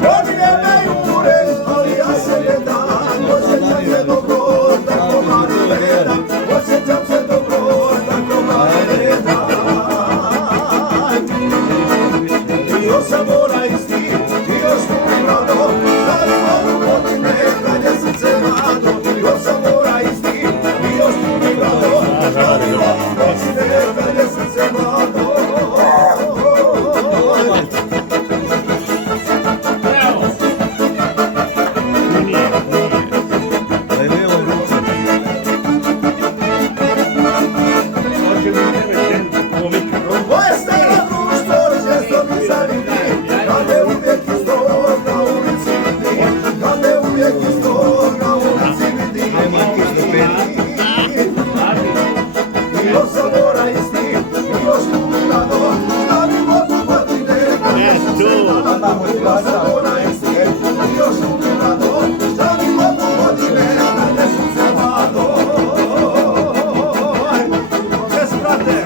Godine me jure, ali ja se ne dam. Osjećam se dobro, tako mali ne dam. Osjećam se dobro, tako mali ne dam. Bio sam onaj isti, bio sam mi mlado. Da li mogu godine, kad je srce mlado. Bio sam onaj isti, bio sam mi mlado. Da li mogu godine, kad je srce mlado. Moje staro društvo često mi zavidi, kad me uvijek isto na ulici vidi, kad me uvijek isto na ulici vidi. Bio sam onaj isti, bio sam mi rado, da mi mogu godine, kad je srce mlado. Bio sam onaj isti, bio sam mi rado, da mi mogu godine, kad je srce mlado. Čest, brate!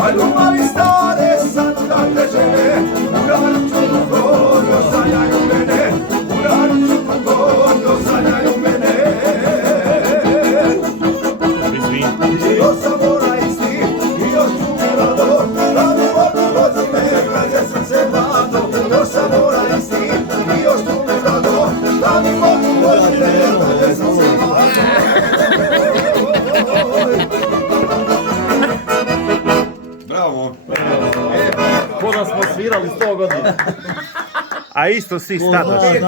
A ljubavi stare sad da te žene, u naručju dugo sanjaju mene, u naručju dugo sanjaju mene. Bio sam onaj isti, bio sam mi rado, da mi mogu godine, kad je srce mlado. Bio sam onaj isti, bio sam mi rado, da mi mogu godine, kad je srce mlado. Bravo. Ko da smo svirali 100 godina. A isto si stanoš.